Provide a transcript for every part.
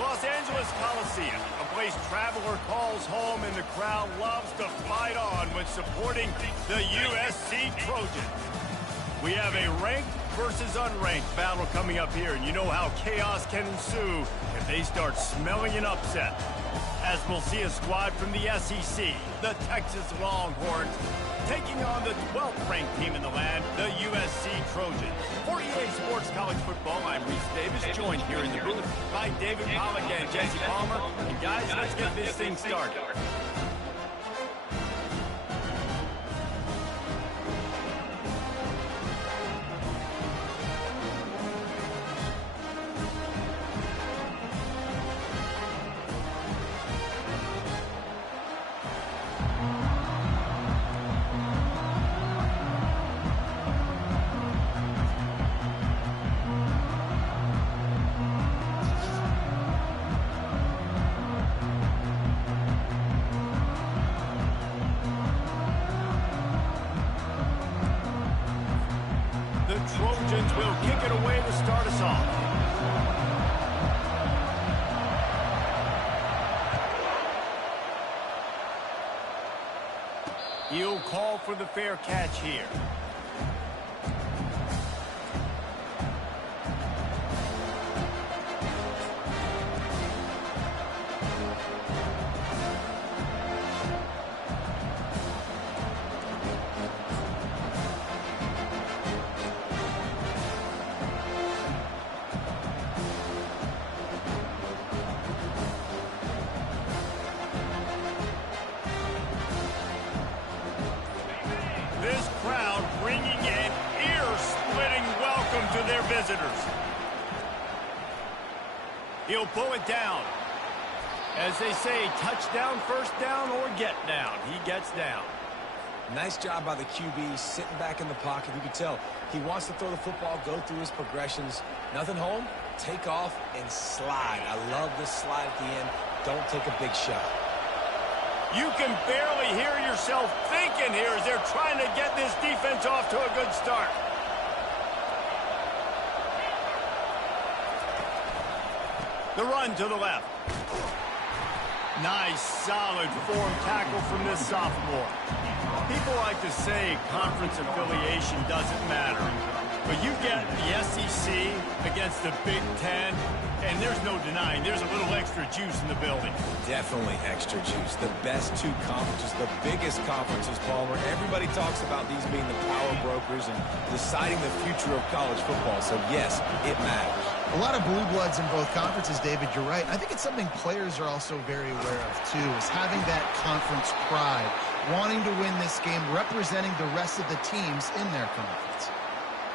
The Los Angeles Coliseum, a place traveler calls home and the crowd loves to fight on when supporting the USC Trojans. We have a ranked versus unranked battle coming up here, and you know how chaos can ensue if they start smelling an upset. As we'll see a squad from the SEC, the Texas Longhorns, taking on the 12th ranked team in the land, the USC Trojans. For EA Sports College Football, I'm Reese Davis, joined here in the booth by David Pollack and Jesse Palmer. And guys, let's get this thing started. The Trojans will kick it away to start us off. He'll call for the fair catch here. This crowd bringing an ear-splitting welcome to their visitors. He'll pull it down. As they say, touchdown, first down, or get down. He gets down. Nice job by the QB, sitting back in the pocket. You can tell he wants to throw the football, go through his progressions. Nothing home, take off, and slide. I love this slide at the end. Don't take a big shot. You can barely hear yourself thinking here as they're trying to get this defense off to a good start. The run to the left. Nice, solid form tackle from this sophomore. People like to say conference affiliation doesn't matter. But you get the SEC against the Big Ten, and there's no denying there's a little extra juice in the building. Definitely extra juice. The best two conferences, the biggest conferences, Palmer. Everybody talks about these being the power brokers and deciding the future of college football. So, yes, it matters. A lot of blue bloods in both conferences, David. You're right. I think it's something players are also very aware of, too, is having that conference pride, wanting to win this game, representing the rest of the teams in their conference.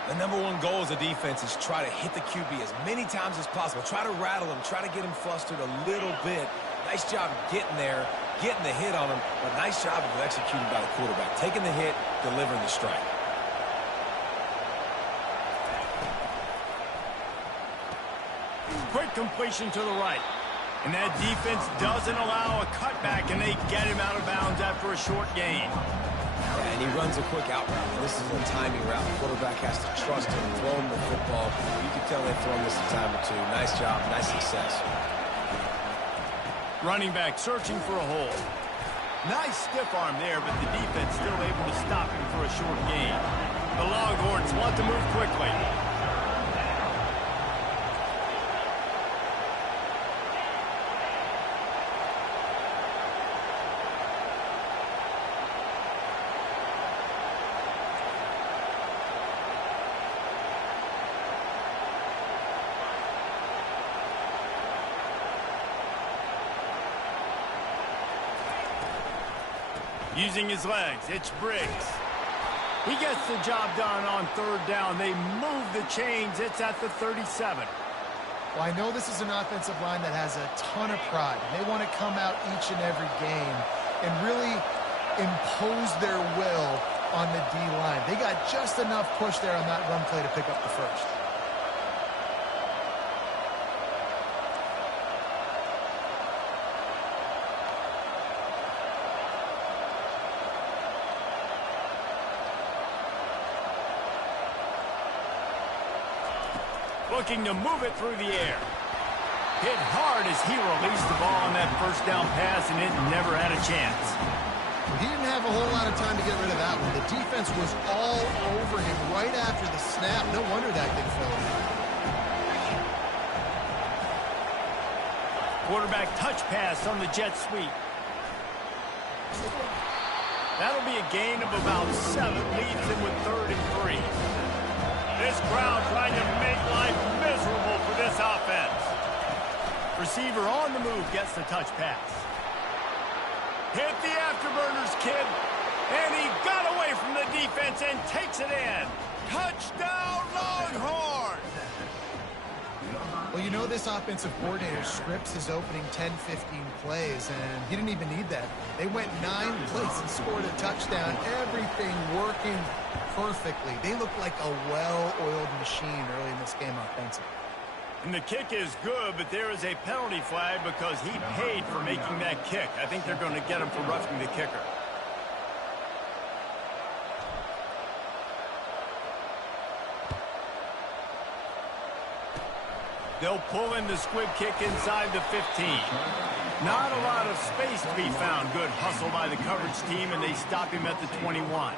The number one goal as a defense is try to hit the QB as many times as possible. Try to rattle him, try to get him flustered a little bit. Nice job getting there, getting the hit on him, but nice job of executing by the quarterback. Taking the hit, delivering the strike. Quick completion to the right. And that defense doesn't allow a cutback, and they get him out of bounds after a short gain. Yeah, and he runs a quick out route. And this is a timing route. The quarterback has to trust him, throw him the football. You can tell they've thrown this a time or two. Nice job, nice success. Running back searching for a hole. Nice stiff arm there, but the defense still able to stop him for a short gain. The Longhorns want to move quickly. Using his legs, it's Briggs. He gets the job done on third down. They move the chains. It's at the 37. Well, I know this is an offensive line that has a ton of pride. They want to come out each and every game and really impose their will on the D-line. They got just enough push there on that run play to pick up the first. Looking to move it through the air. Hit hard as he released the ball on that first down pass, and it never had a chance. Well, he didn't have a whole lot of time to get rid of that one. The defense was all over him right after the snap. No wonder that thing fell. Quarterback touch pass on the jet sweep. That'll be a gain of about 7. Leaves him with 3rd and 3. This crowd trying to make life miserable for this offense. Receiver on the move gets the touch pass. Hit the afterburners, kid. And he got away from the defense and takes it in. Touchdown, Longhorns! Well, you know this offensive coordinator scripts his opening 10, 15 plays, and he didn't even need that. They went 9 plays and scored a touchdown. Everything working perfectly. They look like a well-oiled machine early in this game offensively. And the kick is good, but there is a penalty flag because he paid for making that kick. I think they're going to get him for roughing the kicker. They'll pull in the squib kick inside the 15. Not a lot of space to be found. Good hustle by the coverage team, and they stop him at the 21.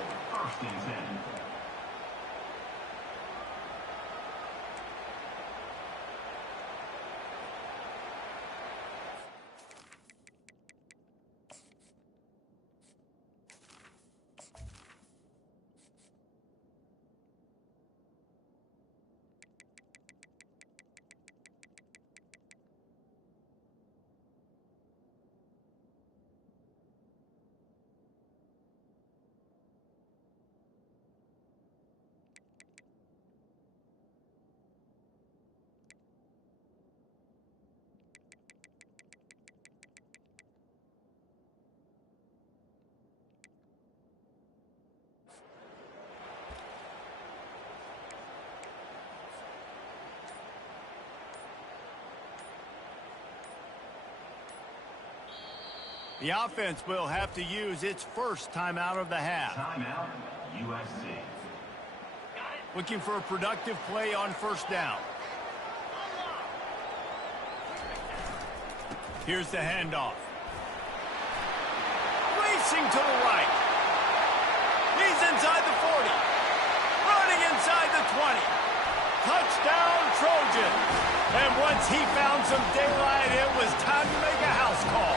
The offense will have to use its first timeout of the half. Timeout, USC. Looking for a productive play on first down. Here's the handoff. Racing to the right. He's inside the 40. Running inside the 20. Touchdown, Trojans. And once he found some daylight, it was time to make a house call.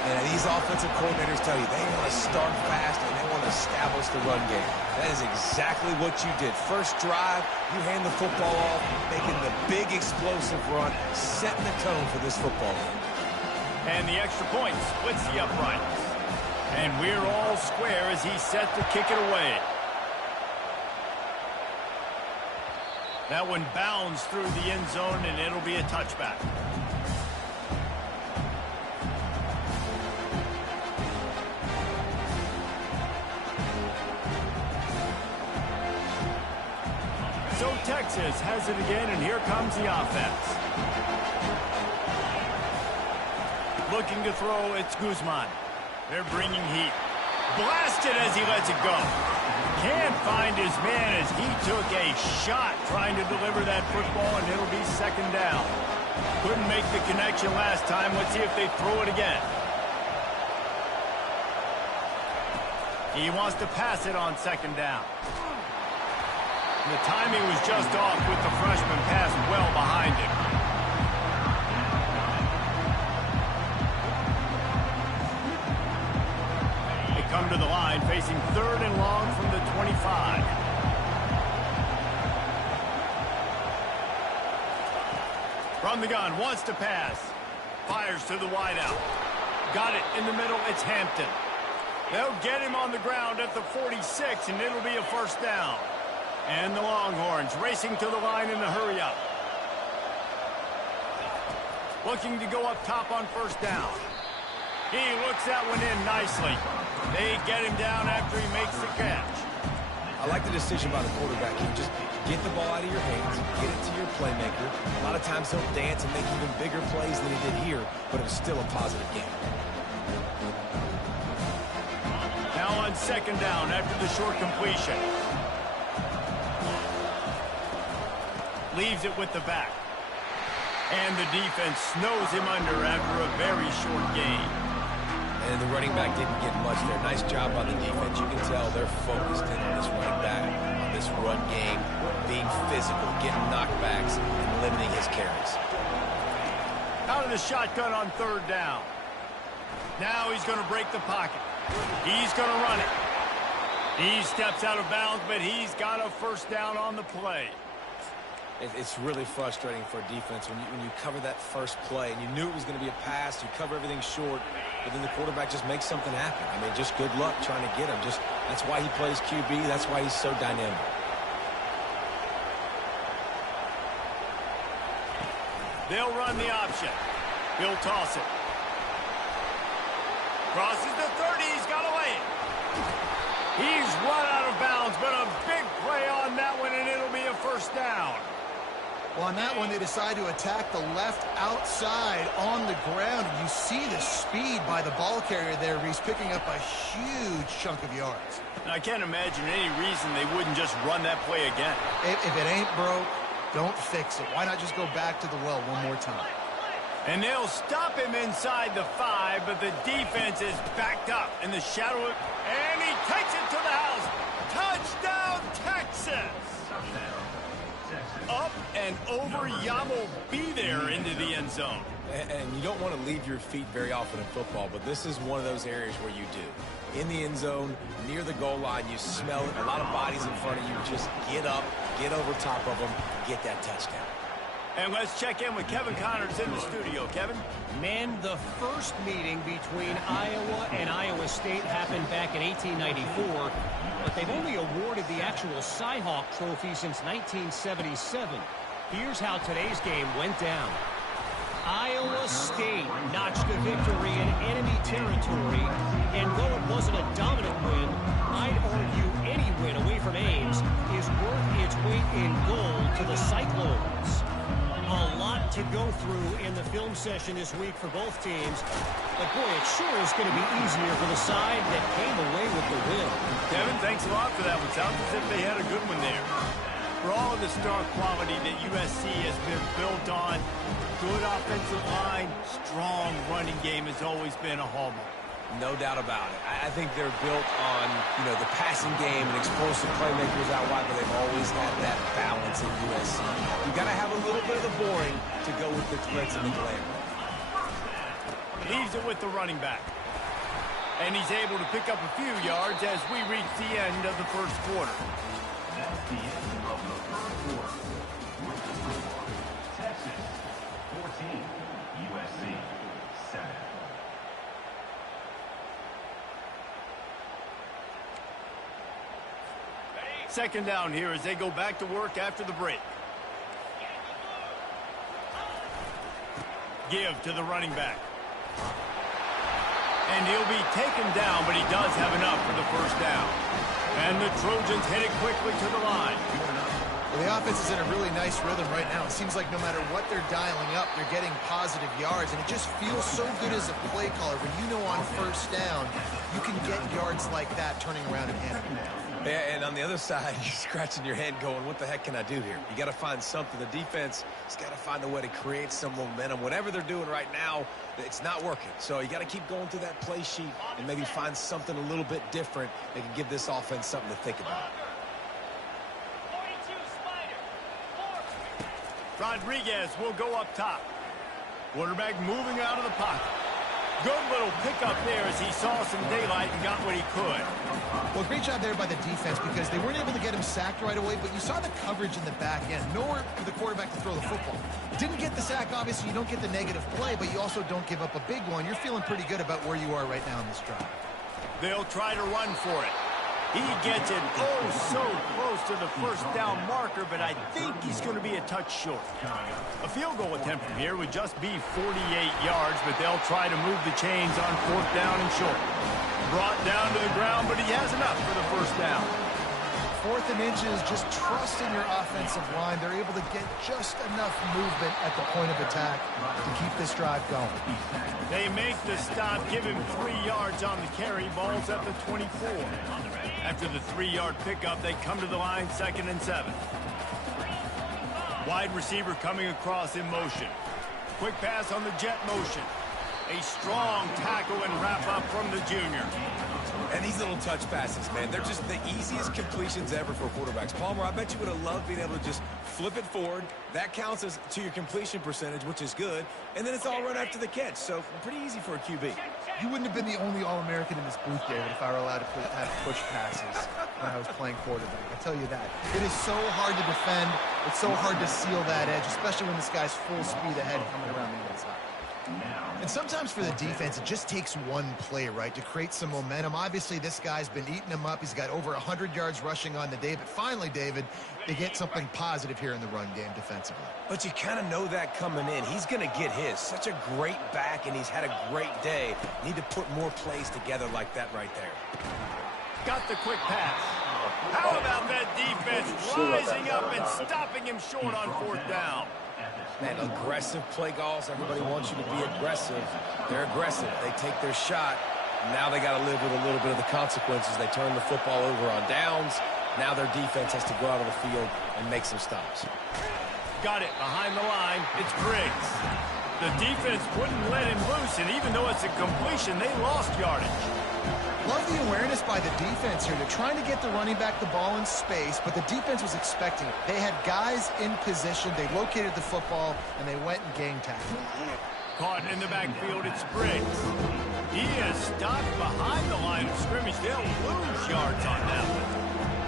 And these offensive coordinators tell you they want to start fast and they want to establish the run game. That is exactly what you did. First drive, you hand the football off, making the big explosive run, setting the tone for this football game. And the extra point splits the uprights. And we're all square as he's set to kick it away. That one bounds through the end zone, and it'll be a touchback. So Texas has it again, and here comes the offense. Looking to throw, it's Guzman. They're bringing heat. Blasted as he lets it go. Can't find his man as he took a shot trying to deliver that football, and it'll be second down. Couldn't make the connection last time. Let's see if they throw it again. He wants to pass it on second down. The timing was just off with the freshman pass well behind him. They come to the line facing 3rd and long from the 25. From the gun, wants to pass. Fires to the wideout. Got it in the middle, it's Hampton. They'll get him on the ground at the 46, and it'll be a first down. And the Longhorns racing to the line in the hurry-up. Looking to go up top on first down. He looks that one in nicely. They get him down after he makes the catch. I like the decision by the quarterback. You just get the ball out of your hands, get it to your playmaker. A lot of times he'll dance and make even bigger plays than he did here, but it was still a positive game. Now on second down after the short completion. Leaves it with the back. And the defense snows him under after a very short gain. And the running back didn't get much there. Nice job by the defense. You can tell they're focused in on this running back, on this run game, being physical, getting knockbacks, and limiting his carries. Out of the shotgun on third down. Now he's going to break the pocket. He's going to run it. He steps out of bounds, but he's got a first down on the play. It's really frustrating for a defense when you cover that first play and you knew it was going to be a pass, you cover everything short, but then the quarterback just makes something happen. I mean, just good luck trying to get him. That's why he plays QB. That's why he's so dynamic. They'll run the option. He'll toss it. Crosses the 30. He's got away. He's run out of bounds, but a big play on that one, and it'll be a first down. Well, on that one, they decide to attack the left outside on the ground. And you see the speed by the ball carrier there. He's picking up a huge chunk of yards. I can't imagine any reason they wouldn't just run that play again. If it ain't broke, don't fix it. Why not just go back to the well one more time? And they'll stop him inside the 5, but the defense is backed up in the shadow of... And he takes it to the house. Touchdown, Texas! Up and over, Yamo be there into the end zone. And you don't want to leave your feet very often in football, but this is one of those areas where you do. In the end zone, near the goal line, you smell it. A lot of bodies in front of you. Just get up, get over top of them, get that touchdown. And let's check in with Kevin Connors in the studio. Kevin? Men, the first meeting between Iowa and Iowa State happened back in 1894, but they've only awarded the actual Cy-Hawk trophy since 1977. Here's how today's game went down. Iowa State notched a victory in enemy territory, and though it wasn't a dominant win, I'd argue any win away from Ames is worth its weight in gold to the Cyclones. A lot to go through in the film session this week for both teams, but boy, it sure is going to be easier for the side that came away with the win. Kevin, thanks a lot for that one. Sounds as if they had a good one there. For all of the star quality that USC has been built on, good offensive line, strong running game has always been a hallmark. No doubt about it. I think they're built on, the passing game and explosive playmakers out wide, but they've always had that balance in USC. You got to have a little bit of the boring to go with the glitz and the glamour. Leaves it with the running back. And he's able to pick up a few yards as we reach the end of the first quarter. That's the end of the first quarter. With the score, Texas 14, USC 7. Second down here as they go back to work after the break. Give to the running back. And he'll be taken down, but he does have enough for the first down. And the Trojans head it quickly to the line. Well, the offense is in a really nice rhythm right now. It seems like no matter what they're dialing up, they're getting positive yards, and it just feels so good as a play caller when you know on first down you can get yards like that turning around and handing it. Yeah, and on the other side, you're scratching your head going, what the heck can I do here? You got to find something. The defense has got to find a way to create some momentum. Whatever they're doing right now, it's not working. So you got to keep going through that play sheet and maybe find something a little bit different that can give this offense something to think about. Rodriguez will go up top. Quarterback moving out of the pocket. Good little pickup there as he saw some daylight and got what he could. Well, great job there by the defense because they weren't able to get him sacked right away, but you saw the coverage in the back end. Nowhere for the quarterback to throw the football. Didn't get the sack, obviously. You don't get the negative play, but you also don't give up a big one. You're feeling pretty good about where you are right now in this drive. They'll try to run for it. He gets it so close to the first down marker, but I think he's going to be a touch short. A field goal attempt from here would just be 48 yards, but they'll try to move the chains on fourth down and short. Brought down to the ground, but he has enough for the first down. 4th and inches, just trust in your offensive line. They're able to get just enough movement at the point of attack to keep this drive going. They make the stop, give him 3 yards on the carry. Ball's at the 24. After the 3-yard pickup, they come to the line, 2nd and 7. Wide receiver coming across in motion. Quick pass on the jet motion. A strong tackle and wrap-up from the junior. And these little touch passes, man, they're just the easiest completions ever for quarterbacks. Palmer, I bet you would have loved being able to just flip it forward. That counts as to your completion percentage, which is good. And then it's all run after the catch, so pretty easy for a QB. You wouldn't have been the only All-American in this booth, David, if I were allowed to have push passes when I was playing quarterback. I tell you that. It is so hard to defend. It's so hard to seal that edge, especially when this guy's full speed ahead coming around the inside. And sometimes for the defense, it just takes one play, right, to create some momentum. Obviously, this guy's been eating him up. He's got over 100 yards rushing on the day. But finally, David, they get something positive here in the run game defensively. But you kind of know that coming in. He's going to get his. Such a great back, and he's had a great day. Need to put more plays together like that right there. Got the quick pass. How about that defense rising up and stopping him short on fourth down? Man, aggressive play calls. Everybody wants you to be aggressive. They're aggressive. They take their shot. Now they got to live with a little bit of the consequences. They turn the football over on downs. Now their defense has to go out of the field and make some stops. Got it behind the line. It's Briggs. The defense wouldn't let him loose, and even though it's a completion, they lost yardage. Love the awareness by the defense here. They're trying to get the running back the ball in space, but the defense was expecting it. They had guys in position. They located the football, and they went and gang tackled. Caught in the backfield, it's Briggs. He is stopped behind the line of scrimmage. They'll lose yards on that one.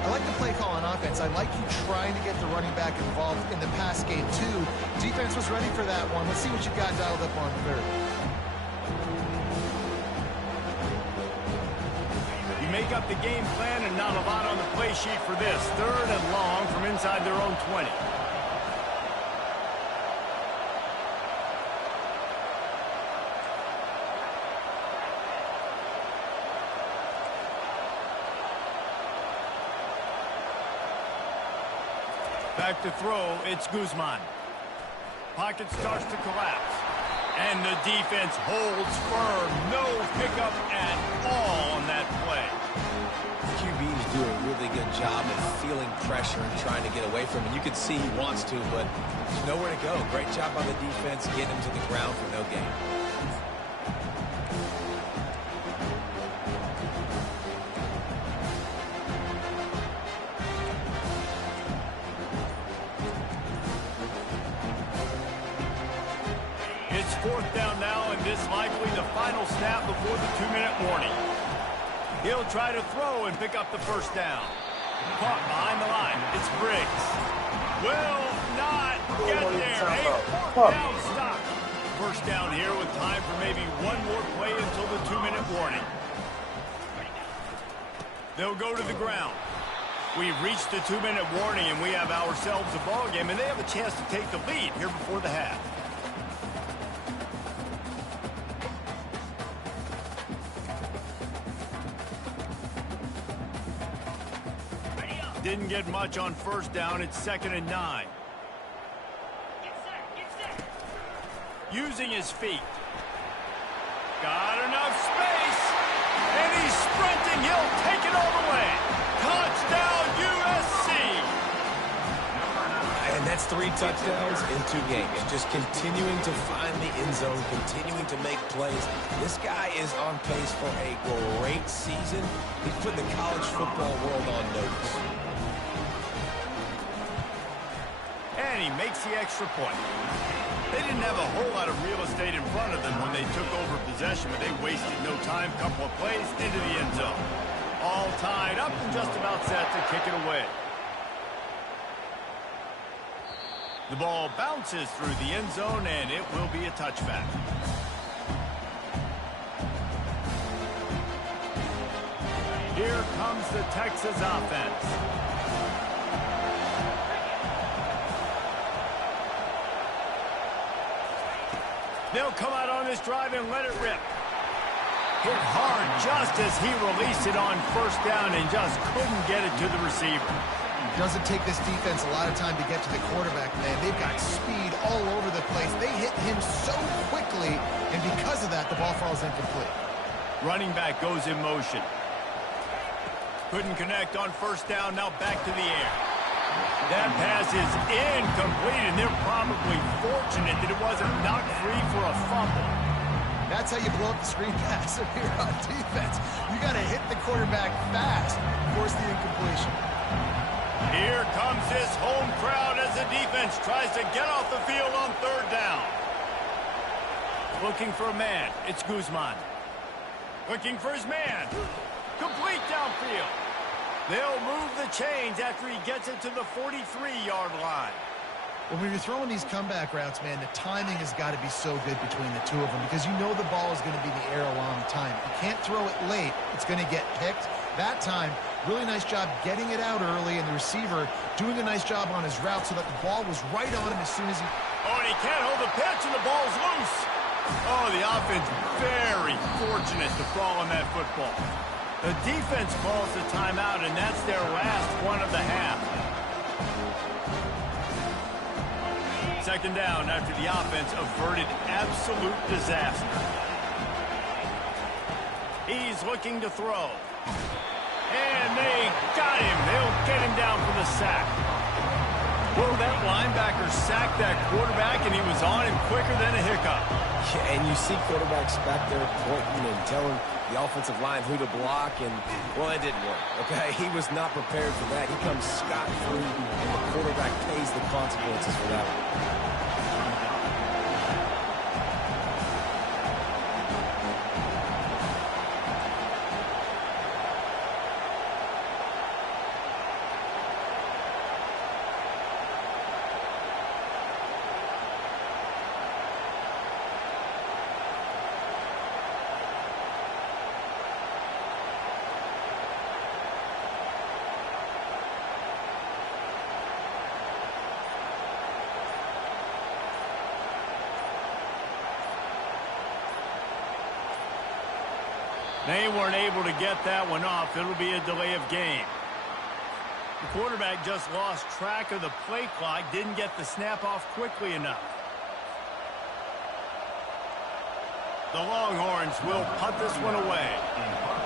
I like the play call on offense. I like you trying to get the running back involved in the pass game, too. Defense was ready for that one. Let's see what you got dialed up on third. Make up the game plan, and not a lot on the play sheet for this. Third and long from inside their own 20. Back to throw, it's Guzman. Pocket starts to collapse. And the defense holds firm. No pickup at all on that play. QBs do a really good job of feeling pressure and trying to get away from it. You can see he wants to, but there's nowhere to go. Great job by the defense getting him to the ground for no gain. It's fourth down now, and this likely the final snap before the 2-minute warning. He'll try to throw and pick up the first down. Caught behind the line. It's Briggs. Will not get there. A fourth down stop. First down here with time for maybe one more play until the 2-minute warning. They'll go to the ground. We've reached the 2-minute warning, and we have ourselves a ball game, and they have a chance to take the lead here before the half. Didn't get much on first down. It's 2nd and 9. Using his feet. Got enough space. And he's sprinting. He'll take it all the way. Touchdown, USC. And that's 3 touchdowns in 2 games. Just continuing to find the end zone, continuing to make plays. This guy is on pace for a great season. He's put the college football world on notice. And he makes the extra point. They didn't have a whole lot of real estate in front of them when they took over possession, but they wasted no time. Couple of plays into the end zone. All tied up and just about set to kick it away. The ball bounces through the end zone, and it will be a touchback. Here comes the Texas offense. They'll come out on this drive and let it rip. Hit hard just as he released it on first down and just couldn't get it to the receiver. It doesn't take this defense a lot of time to get to the quarterback, man. They've got speed all over the place. They hit him so quickly, and because of that, the ball falls incomplete. Running back goes in motion. Couldn't connect on first down, now back to the air. That pass is incomplete, and they're probably fortunate that it wasn't knocked free for a fumble. That's how you blow up the screen pass if you're on defense. You got to hit the quarterback fast, force the incompletion. Here comes this home crowd as the defense tries to get off the field on third down. Looking for a man. It's Guzman. Looking for his man. Complete downfield. They'll move the chains after he gets it to the 43-yard line. Well, when you're throwing these comeback routes, man, the timing has got to be so good between the two of them because you know the ball is going to be in the air a long time. You can't throw it late. It's going to get picked. That time, really nice job getting it out early, and the receiver doing a nice job on his route so that the ball was right on him as soon as he... Oh, and he can't hold the pitch, and the ball's loose. Oh, the offense very fortunate to fall on that football. The defense calls the timeout, and that's their last one of the half. Second down after the offense averted absolute disaster. He's looking to throw. And they got him. They'll get him down for the sack. Well, that linebacker sacked that quarterback, and he was on him quicker than a hiccup. Yeah, and you see quarterbacks back there pointing and telling the offensive line who to block, and, well, it didn't work, okay? He was not prepared for that. He comes scot-free, and the quarterback pays the consequences for that one. They weren't able to get that one off. It'll be a delay of game. The quarterback just lost track of the play clock, didn't get the snap off quickly enough. The Longhorns will punt this one away.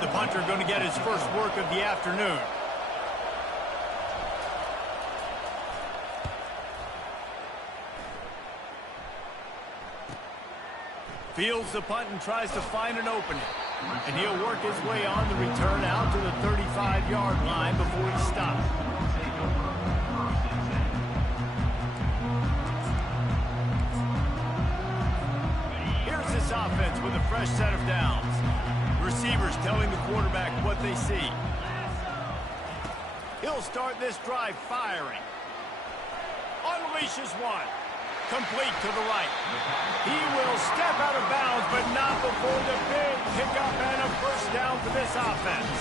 The punter going to get his first work of the afternoon. Fields the punt and tries to find an opening. And he'll work his way on the return out to the 35-yard line before he stops. Here's this offense with a fresh set of downs. Receivers telling the quarterback what they see. He'll start this drive firing. Unleashes one. Complete to the right. He will step out of bounds, but not before the big pickup and a first down for this offense.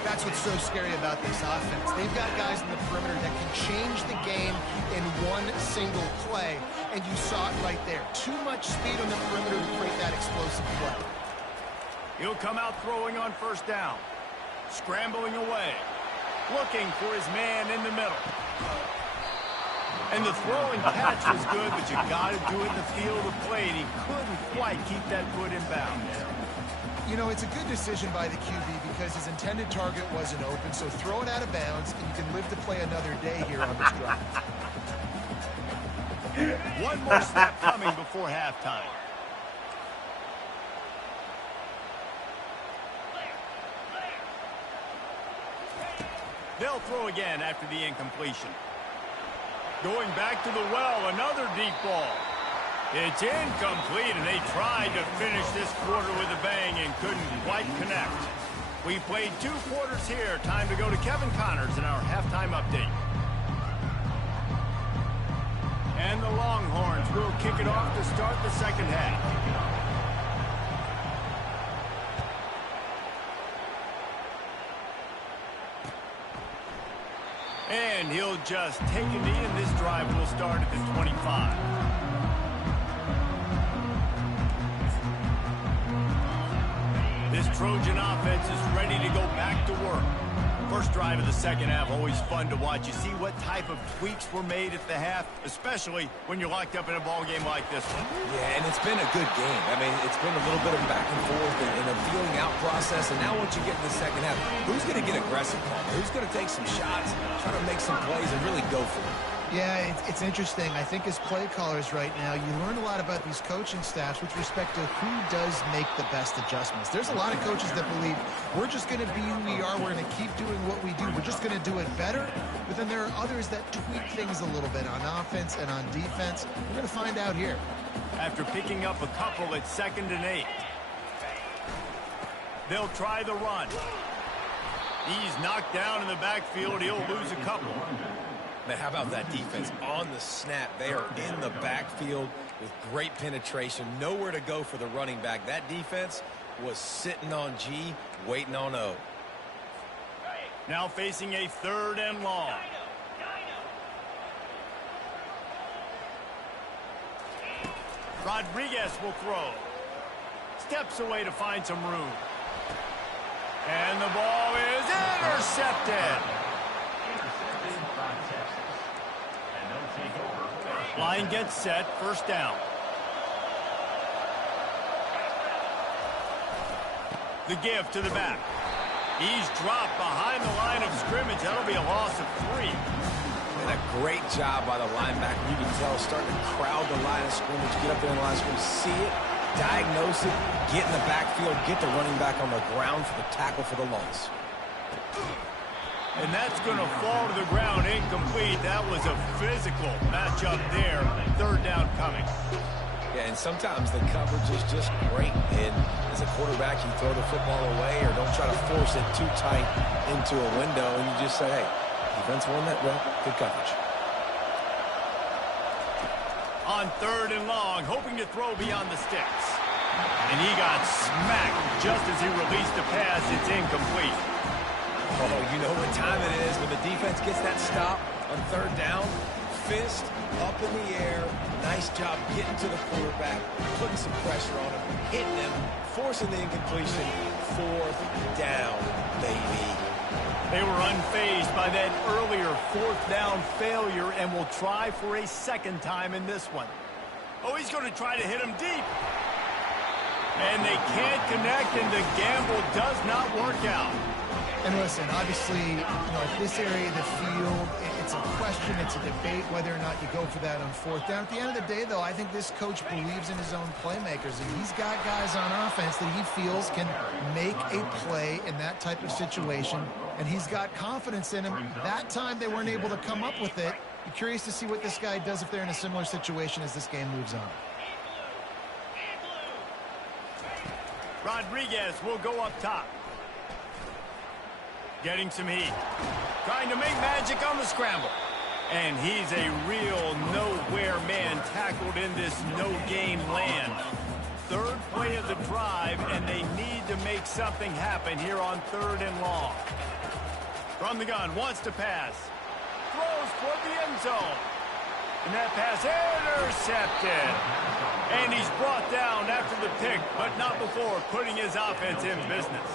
That's what's so scary about this offense. They've got guys in the perimeter that can change the game in one single play, and you saw it right there. Too much speed on the perimeter to create that explosive play. He'll come out throwing on first down. Scrambling away. Looking for his man in the middle. And the throw and catch was good, but you got to do it in the field of play, and he couldn't quite keep that foot in bounds. You know, it's a good decision by the QB because his intended target wasn't open, so throw it out of bounds, and you can live to play another day here on this drive. One more snap coming before halftime. They'll throw again after the incompletion. Going back to the well, another deep ball. It's incomplete, and they tried to finish this quarter with a bang and couldn't quite connect. We played 2 quarters here. Time to go to Kevin Connors in our halftime update. And the Longhorns will kick it off to start the second half. And he'll just take a knee, and this drive will start at the 25. This Trojan offense is ready to go back to work. First drive of the second half, always fun to watch. You see what type of tweaks were made at the half, especially when you're locked up in a ball game like this one. Yeah, and it's been a good game. I mean, it's been a little bit of back and forth and a feeling out process. And now once you get in the second half, who's going to get aggressive, Palmer? Who's going to take some shots, try to make some plays, and really go for it? Yeah, it's interesting. I think as play callers right now, you learn a lot about these coaching staffs with respect to who does make the best adjustments. There's a lot of coaches that believe we're just going to be who we are. We're going to keep doing what we do. We're just going to do it better. But then there are others that tweak things a little bit on offense and on defense. We're going to find out here. After picking up a couple at 2nd and 8. They'll try the run. He's knocked down in the backfield. He'll lose a couple. Man, how about that defense? On the snap, they are in the backfield with great penetration. Nowhere to go for the running back. That defense was sitting on G, waiting on O. Now facing a 3rd and long. Rodriguez will throw. Steps away to find some room. And the ball is intercepted. Line gets set, 1st down. The give to the back. He's dropped behind the line of scrimmage. That'll be a loss of 3. And a great job by the linebacker. You can tell, starting to crowd the line of scrimmage, get up there in the line of scrimmage, see it, diagnose it, get in the backfield, get the running back on the ground for the tackle for the loss. And that's going to fall to the ground incomplete. That was a physical matchup there. 3rd down coming. Yeah, and sometimes the coverage is just great. And as a quarterback, you throw the football away or don't try to force it too tight into a window. And you just say, hey, defense won that rep. Good coverage. On 3rd and long, hoping to throw beyond the sticks. And he got smacked just as he released the pass. It's incomplete. Oh, you know what time it is when the defense gets that stop on 3rd down. Fist up in the air. Nice job getting to the quarterback, putting some pressure on him, hitting him, forcing the incompletion. 4th down, baby. They were unfazed by that earlier 4th down failure and will try for a 2nd time in this one. Oh, he's going to try to hit him deep. And they can't connect, and the gamble does not work out. And listen, obviously, at this area of the field, it's a question, it's a debate whether or not you go for that on 4th down. At the end of the day, though, I think this coach believes in his own playmakers, and he's got guys on offense that he feels can make a play in that type of situation, and he's got confidence in him. That time, they weren't able to come up with it. Be curious to see what this guy does if they're in a similar situation as this game moves on. Rodriguez will go up top. Getting some heat. Trying to make magic on the scramble. And he's a real nowhere man tackled in this no-gain land. 3rd play of the drive, and they need to make something happen here on 3rd and long. From the gun, wants to pass. Throws toward the end zone. And that pass intercepted. And he's brought down after the pick, but not before putting his offense in business.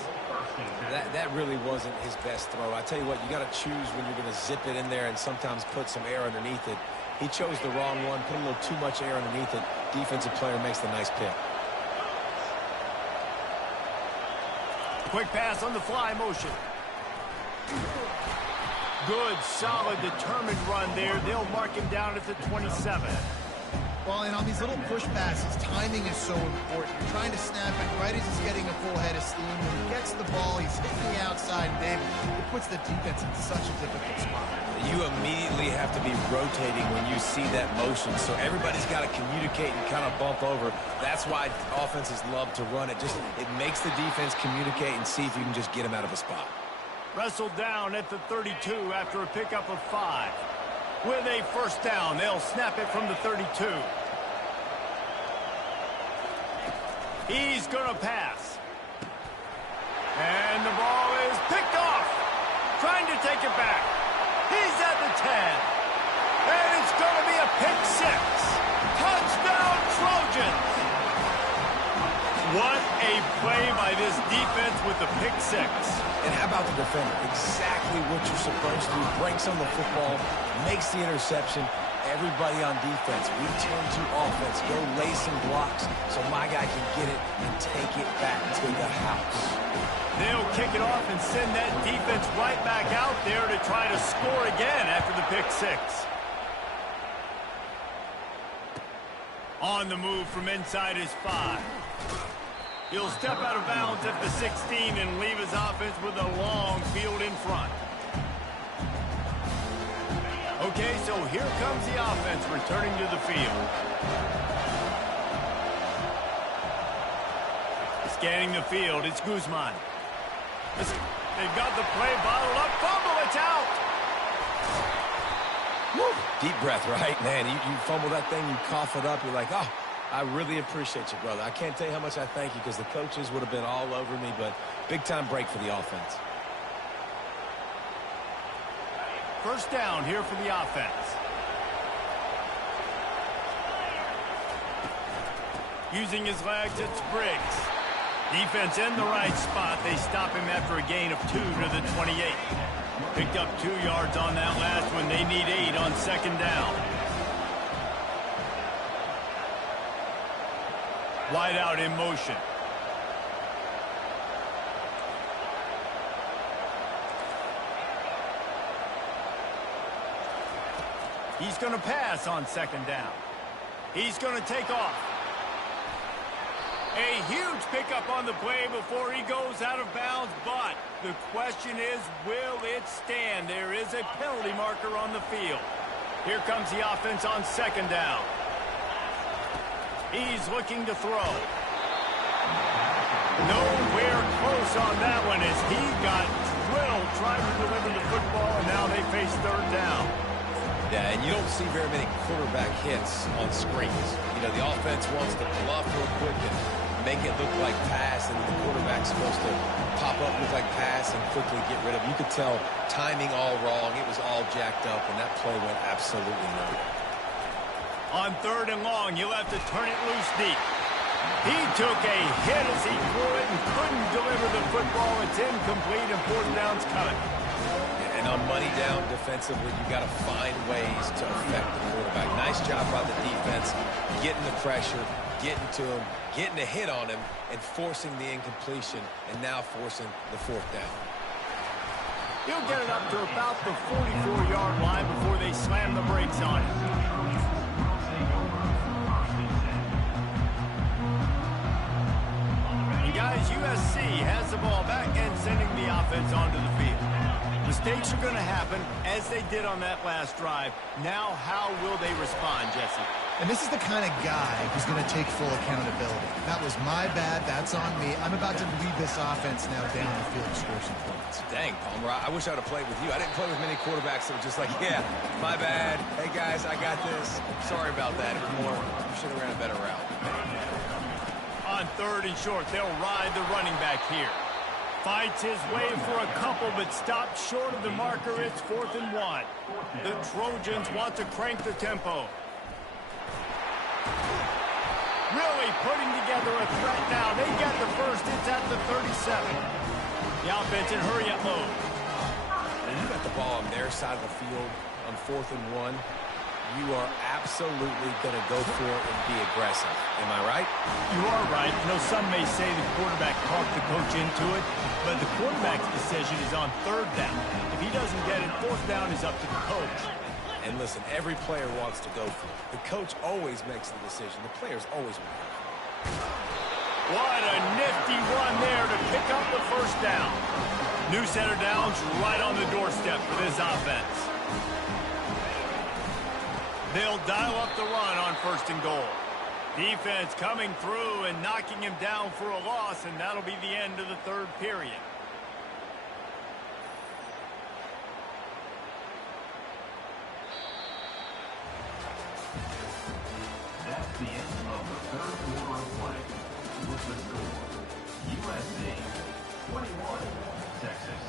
That really wasn't his best throw. I tell you what, you got to choose when you're going to zip it in there and sometimes put some air underneath it. He chose the wrong one, put a little too much air underneath it. Defensive player makes the nice pick. Quick pass on the fly motion. Good, solid, determined run there. They'll mark him down at the 27. Well, and on these little push passes, timing is so important. You're trying to snap it right as he's getting a full head of steam. When he gets the ball, he's hitting the outside, and David, it puts the defense in such a difficult spot. You immediately have to be rotating when you see that motion, so everybody's got to communicate and kind of bump over. That's why offenses love to run it. It makes the defense communicate and see if you can just get him out of a spot. Wrestled down at the 32 after a pickup of 5. With a 1st down, they'll snap it from the 32. He's going to pass. And the ball is picked off. Trying to take it back. He's at the 10. And it's going to be a pick 6. Touchdown, Trojans. What a play by this defense with the pick six. And how about the defender? Exactly what you're supposed to. Breaks on the football, makes the interception. Everybody on defense, we turn to offense. Go lay some blocks so my guy can get it and take it back to the house. They'll kick it off and send that defense right back out there to try to score again after the pick six. On the move from inside his 5. He'll step out of bounds at the 16 and leave his offense with a long field in front. Okay, so here comes the offense returning to the field. Scanning the field, it's Guzman. They've got the play bottled up. Fumble, it's out! Woo. Deep breath, right? Man, you fumble that thing, you cough it up, you're like, oh, I really appreciate you, brother. I can't tell you how much I thank you because the coaches would have been all over me, but big-time break for the offense. First down here for the offense. Using his legs, it's Briggs. Defense in the right spot. They stop him after a gain of 2 to the 28. Picked up 2 yards on that last one. They need 8 on second down. Wide out in motion. He's going to pass on second down. He's going to take off. A huge pickup on the play before he goes out of bounds, but the question is, will it stand? There is a penalty marker on the field. Here comes the offense on second down. He's looking to throw. Nowhere close on that one as he got drilled trying to deliver the football, and now they face third down. Yeah, and you don't see very many quarterback hits on screens. You know, the offense wants to bluff real quick and make it look like pass, and the quarterback's supposed to pop up, look like pass, and quickly get rid of it. You could tell timing all wrong. It was all jacked up, and that play went absolutely nowhere. On third and long, you'll have to turn it loose deep. He took a hit as he threw it and couldn't deliver the football. It's incomplete, and fourth down's coming. And on money down defensively, you got to find ways to affect the quarterback. Nice job by the defense, getting the pressure, getting to him, getting a hit on him, and forcing the incompletion, and now forcing the fourth down. He'll get it up to about the 44-yard line before they slam the brakes on it. And guys, USC has the ball back and sending the offense onto the field. Mistakes are going to happen, as they did on that last drive. Now, how will they respond, Jesse? And this is the kind of guy who's going to take full accountability. That was my bad. That's on me. I'm about to lead this offense now down the field to score some points. Dang, Palmer, I wish I would have played with you. I didn't play with many quarterbacks that were just like, yeah, my bad. Hey, guys, I got this. Sorry about that. It was more, you should have ran a better route. On third and short, they'll ride the running back here. Fights his way for a couple, but stopped short of the marker. It's 4th and 1. The Trojans want to crank the tempo. Really putting together a threat now. They get the first. It's at the 37. The offense in hurry up mode. And you got the ball on their side of the field on 4th and 1. You are absolutely going to go for it and be aggressive. Am I right? You are right. You know, some may say the quarterback talked the coach into it, but the quarterback's decision is on third down. If he doesn't get it, fourth down is up to the coach. And listen, every player wants to go for it. The coach always makes the decision. The players always want to go for it. What a nifty run there to pick up the first down. New set of downs right on the doorstep for this offense. They'll dial up the run on 1st and goal. Defense coming through and knocking him down for a loss, and that'll be the end of the third period. That's the end of the third quarter of play. With the score, USC 21, Texas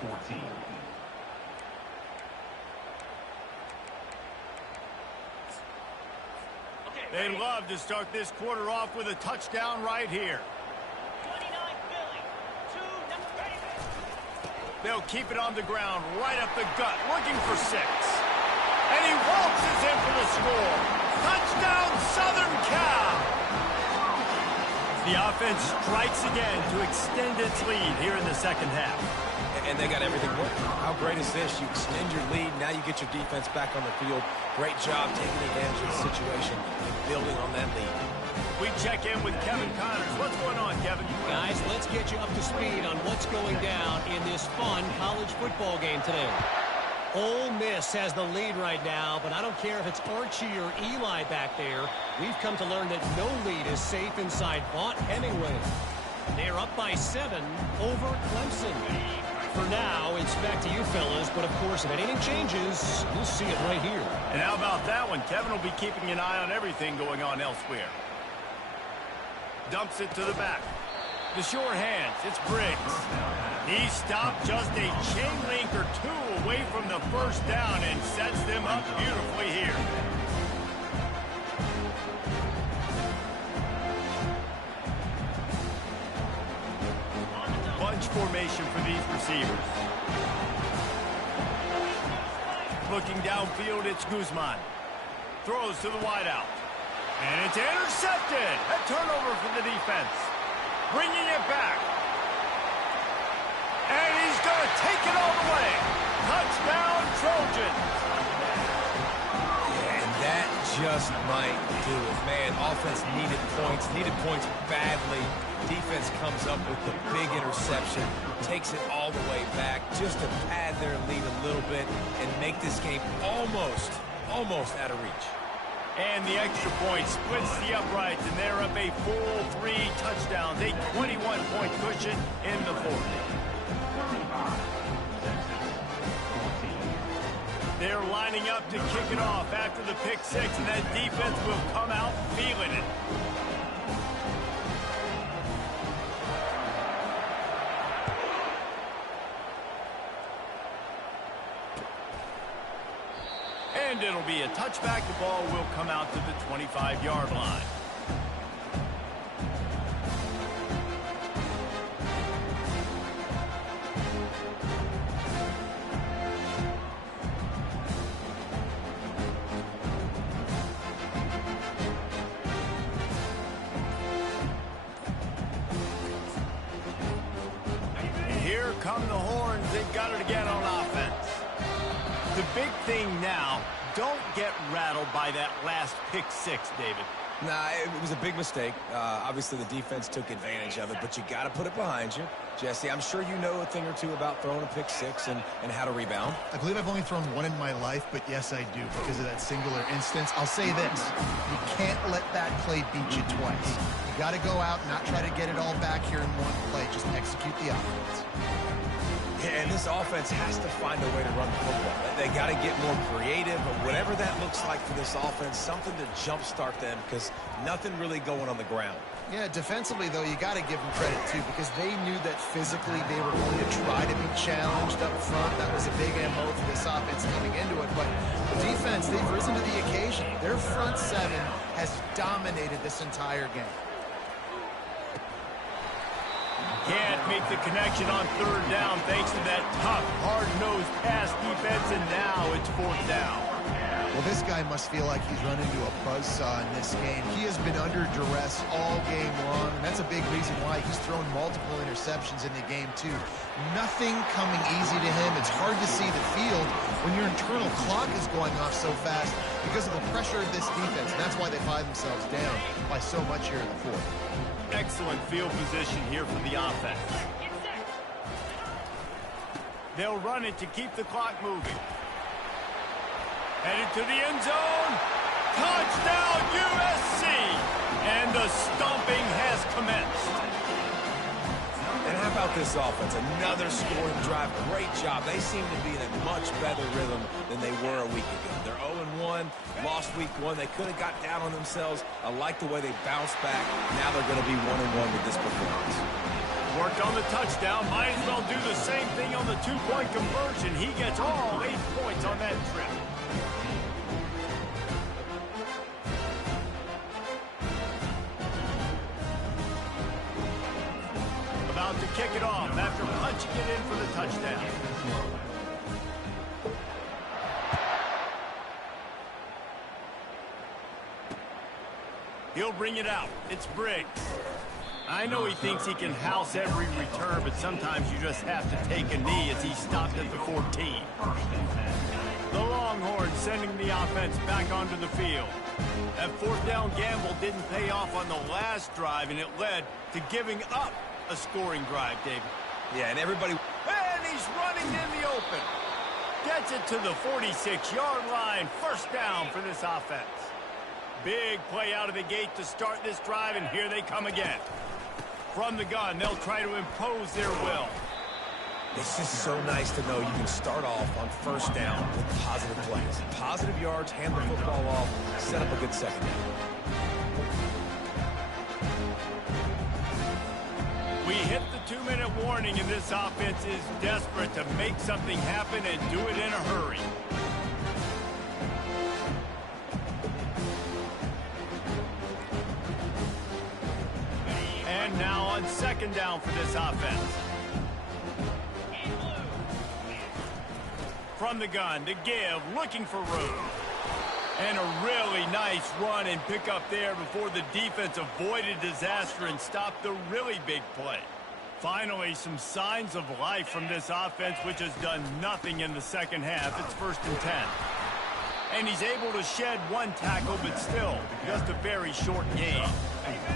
14. They'd love to start this quarter off with a touchdown right here. They'll keep it on the ground, right up the gut, looking for 6. And he waltzes in for the score. Touchdown, Southern Cal! The offense strikes again to extend its lead here in the second half. And they got everything working. How great is this? You extend your lead, now you get your defense back on the field. Great job taking advantage of the situation and building on that lead. We check in with Kevin Connors. What's going on, Kevin? Guys, let's get you up to speed on what's going down in this fun college football game today. Ole Miss has the lead right now, but I don't care if it's Archie or Eli back there. We've come to learn that no lead is safe inside Vaught Hemingway. They're up by 7 over Clemson. For now, it's back to you fellas, but of course, if anything changes, you'll see it right here. And how about that one? Kevin will be keeping an eye on everything going on elsewhere. Dumps it to the back. The sure hands, it's Briggs. He stopped just a chain link or 2 away from the first down and sets them up beautifully here. Bunch formation for these receivers. Looking downfield, it's Guzman. Throws to the wideout. And it's intercepted. A turnover for the defense. Bringing it back. And he's going to take it all the way. Touchdown, Trojans. And that just might do it. Man, offense needed points badly. Defense comes up with the big interception, takes it all the way back just to pad their lead a little bit and make this game almost out of reach. And the extra point splits the uprights, and they're up a full 3 touchdowns, a 21-point cushion in the fourth. They're lining up to kick it off after the pick 6, and that defense will come out feeling it. And it'll be a touchback. The ball will come out to the 25-yard line. And here come the horns. They've got it again on offense. The big thing now, don't get rattled by that last pick 6, David. Nah, it was a big mistake. Obviously, the defense took advantage of it, but you got to put it behind you. Jesse, I'm sure you know a thing or two about throwing a pick 6 and how to rebound. I believe I've only thrown 1 in my life, but yes, I do because of that singular instance. I'll say this. You can't let that play beat you twice. You got to go out and not try to get it all back here in one play. Just execute the offense. Yeah, and this offense has to find a way to run the football. They got to get more creative, or whatever that looks like for this offense, something to jumpstart them because nothing really going on the ground. Yeah, defensively, though, you got to give them credit, too, because they knew that physically they were going to try to be challenged up front. That was a big MO for this offense coming into it. But the defense, they've risen to the occasion. Their front 7 has dominated this entire game. Can't make the connection on 3rd down thanks to that tough, hard-nosed pass defense, and now it's 4th down. Well, this guy must feel like he's run into a buzzsaw in this game. He has been under duress all game long, and that's a big reason why he's thrown multiple interceptions in the game, too. Nothing coming easy to him. It's hard to see the field when your internal clock is going off so fast because of the pressure of this defense, and that's why they find themselves down by so much here in the 4th. Excellent field position here for the offense. They'll run it to keep the clock moving. Headed to the end zone. Touchdown, USC! And the stomping has commenced. And how about this offense? Another scoring drive. Great job. They seem to be in a much better rhythm than they were a week ago. They're 0-1, lost week 1. They could have got down on themselves. I like the way they bounced back. Now they're going to be 1-1 with this performance. Worked on the touchdown. Might as well do the same thing on the 2-point conversion. He gets all 8 points on that trip. About to kick it off after punching it in for the touchdown. He'll bring it out. It's Briggs. I know he thinks he can house every return, but sometimes you just have to take a knee as he stopped at the 14. The Longhorns sending the offense back onto the field. That fourth down gamble didn't pay off on the last drive, and it led to giving up a scoring drive, David. Yeah, and everybody... And he's running in the open. Gets it to the 46-yard line. First down for this offense. Big play out of the gate to start this drive, and here they come again. From the gun, they'll try to impose their will. It's just so nice to know you can start off on first down with positive plays. Positive yards, hand the football off, set up a good second down. We hit the 2-minute warning, and this offense is desperate to make something happen and do it in a hurry. And now on second down for this offense. From the gun, to give, looking for room. And a really nice run and pick up there before the defense avoided disaster and stopped the really big play. Finally, some signs of life from this offense, which has done nothing in the second half. It's 1st and 10. And he's able to shed one tackle, but still, just a very short game.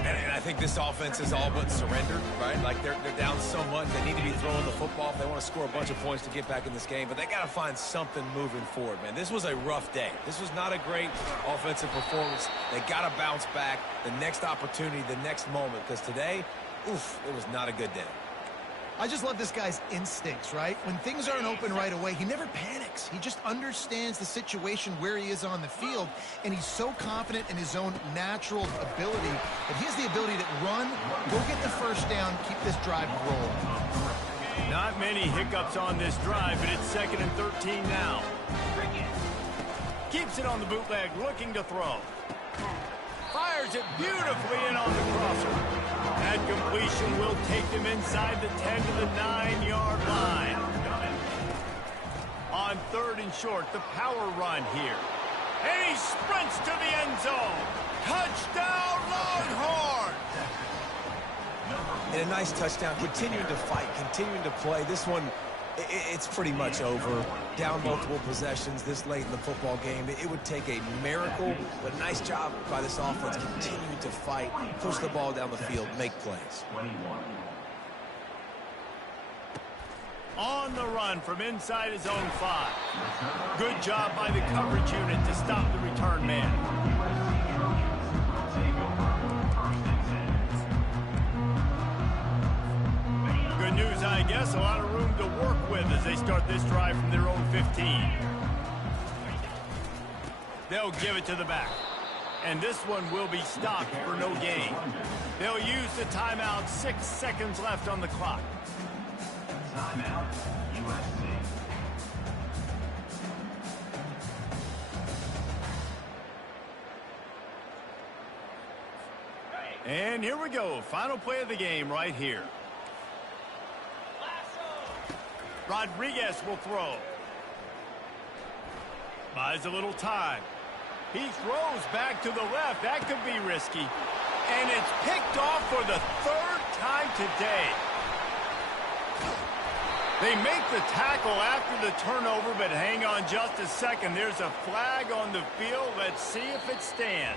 And I think this offense is all but surrendered, right? Like, they're down so much, they need to be throwing the football if they want to score a bunch of points to get back in this game. But they got to find something moving forward, man. This was a rough day. This was not a great offensive performance. They got to bounce back the next opportunity, the next moment. Because today, oof, it was not a good day. I just love this guy's instincts, right? When things aren't open right away, he never panics. He just understands the situation where he is on the field, and he's so confident in his own natural ability that he has the ability to run, go get the first down, keep this drive rolling. Not many hiccups on this drive, but it's 2nd and 13 now. Keeps it on the bootleg, looking to throw. Fires it beautifully in on the crosser. That completion will take them inside the 10 to the 9-yard line. On 3rd and short, the power run here. And he sprints to the end zone. Touchdown, Longhorns! And a nice touchdown, continuing to fight, continuing to play. This one, it's pretty much over. Down multiple possessions this late in the football game. It would take a miracle, but nice job by this offense continuing to fight, push the ball down the field, make plays. On the run from inside his own 5. Good job by the coverage unit to stop the return man. Good news, I guess. A lot of room to work with as they start this drive from their own 15. They'll give it to the back. And this one will be stopped for no gain. They'll use the timeout. 6 seconds left on the clock. Timeout, USC. And here we go. Final play of the game right here. Rodriguez will throw. Buys a little time. He throws back to the left. That could be risky. And it's picked off for the 3rd time today. They make the tackle after the turnover, but hang on just a second. There's a flag on the field. Let's see if it stands.